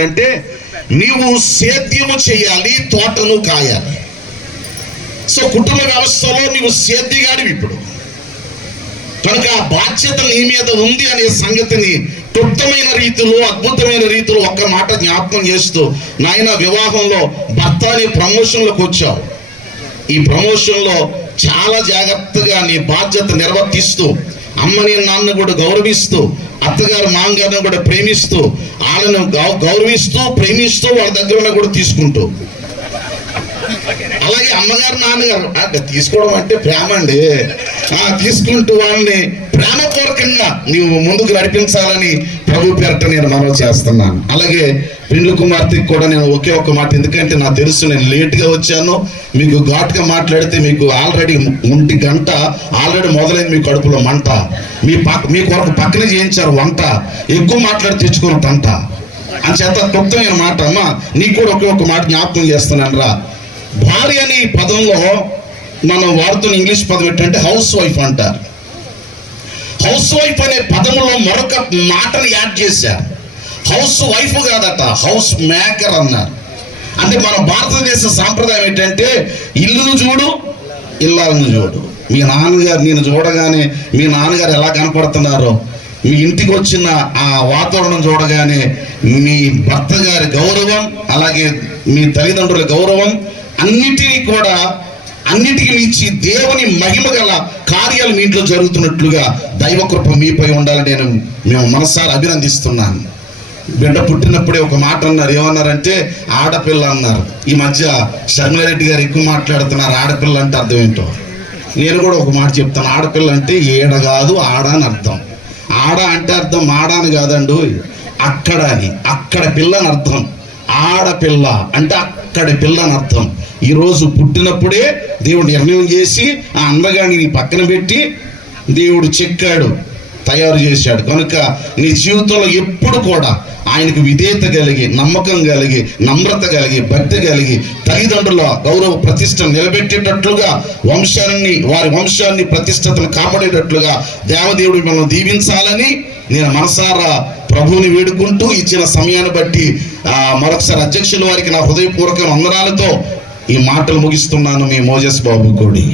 అంటే నీవు సేద్యము చేయాలి తోటను కాయాలి. సో కుటుంబ వ్యవస్థలో నీవు సేద్యగాడివి ఇప్పుడు. కనుక ఆ బాధ్యత నీ మీద ఉంది అనే సంగతిని క్లుప్తమైన రీతిలో అద్భుతమైన రీతిలో ఒక్క మాట జ్ఞాపకం చేస్తూ నాయన వివాహంలో భర్త అనే ప్రమోషన్లోకి వచ్చావు. ఈ ప్రమోషన్లో చాలా జాగ్రత్తగా నీ బాధ్యత నిర్వర్తిస్తూ అమ్మని నాన్న కూడా గౌరవిస్తూ అత్తగారు మామగారిని కూడా ప్రేమిస్తూ వాళ్ళను గౌ- గౌరవిస్తూ ప్రేమిస్తూ వాళ్ళ దగ్గర ఉన్న కూడా తీసుకుంటూ. అలాగే అమ్మగారు నాన్నగారు అంటే తీసుకోవడం అంటే ప్రేమ అండి. ఆ, తీసుకుంటూ వాళ్ళని ప్రేమపూర్వకంగా నీవు ముందుకు నడిపించాలని ప్రభు పేరట నేను మనవి చేస్తున్నాను. అలాగే పెండ్లి కుమార్తెకి కూడా నేను ఒకే ఒక మాట ఎందుకంటే నాకు తెలుసు నేను లేట్గా వచ్చాను. మీకు ఘాట్గా మాట్లాడితే మీకు ఆల్రెడీ ఒంటి గంట ఆల్రెడీ మొదలైంది మీ కడుపులో మంట. మీ పక్క మీ కొరకు పక్కన చేయించారు వంట. ఎక్కువ మాట్లాడి తెచ్చుకున్న తంట. అని చేత క్లుప్తమైన మాట అమ్మా నీకు కూడా ఒకే ఒక మాట జ్ఞాపకం చేస్తున్నాను రా. భార్య అనే పదంలో మనం వాడుతున్న ఇంగ్లీష్ పదం ఏంటంటే హౌస్ వైఫ్ అంటారు హౌస్ వైఫ్ అనే పదములో మరొక మాటను యాడ్ చేశారు హౌస్ వైఫ్ కాదట హౌస్ మేకర్ అన్నారు అంటే మన భారతదేశ సాంప్రదాయం ఏంటంటే ఇల్లును చూడు ఇల్లాలను చూడు. మీ నాన్నగారు నేను చూడగానే మీ నాన్నగారు ఎలా కనపడుతున్నారో మీ ఇంటికి వచ్చిన ఆ వాతావరణం చూడగానే మీ భర్త గారి గౌరవం అలాగే మీ తల్లిదండ్రుల గౌరవం అన్నిటినీ కూడా అన్నిటికీ మించి దేవుని మహిమ గల కార్యాలు మీ ఇంట్లో జరుగుతున్నట్లుగా దైవ కృప మీపై ఉండాలని నేను మేము మనస్సారి అభినందిస్తున్నాను. బిడ్డ పుట్టినప్పుడే ఒక మాట అన్నారు. ఏమన్నారంటే ఆడపిల్ల అన్నారు. ఈ మధ్య శర్మిలారెడ్డి గారు ఎక్కువ మాట్లాడుతున్నారు. ఆడపిల్ల అంటే అర్థం ఏంటో? నేను కూడా ఒక మాట చెప్తాను. ఆడపిల్ల అంటే ఏడ కాదు ఆడ అని అర్థం. ఆడ అంటే అర్థం మాడ అని కాదండు అక్కడ అని. అక్కడ పిల్ల అని అర్థం. ఆడపిల్ల అంటే అక్కడి పిల్ల అని అర్థం ఈరోజు పుట్టినప్పుడే దేవుడు నిర్ణయం చేసి ఆ అందగాని పక్కన పెట్టి దేవుడు చెక్కాడు తయారు చేశాడు. కనుక నీ జీవితంలో ఎప్పుడు కూడా ఆయనకు విధేయత కలిగి నమ్మకం కలిగి నమ్రత కలిగి భక్తి కలిగి తల్లిదండ్రుల గౌరవ ప్రతిష్ట నిలబెట్టేటట్లుగా వంశాన్ని వారి వంశాన్ని ప్రతిష్టతను కాపాడేటట్లుగా దేవదేవుడు మనం దీవించాలని నేను మనసారా ప్రభువుని వేడుకుంటూ ఇచ్చిన సమయాన్ని బట్టి మరొకసారి అధ్యక్షుల వారికి నా హృదయపూర్వక వందనాలతో ఈ మాటలు ముగిస్తున్నాను మీ మోజస్ బాబు కోడి.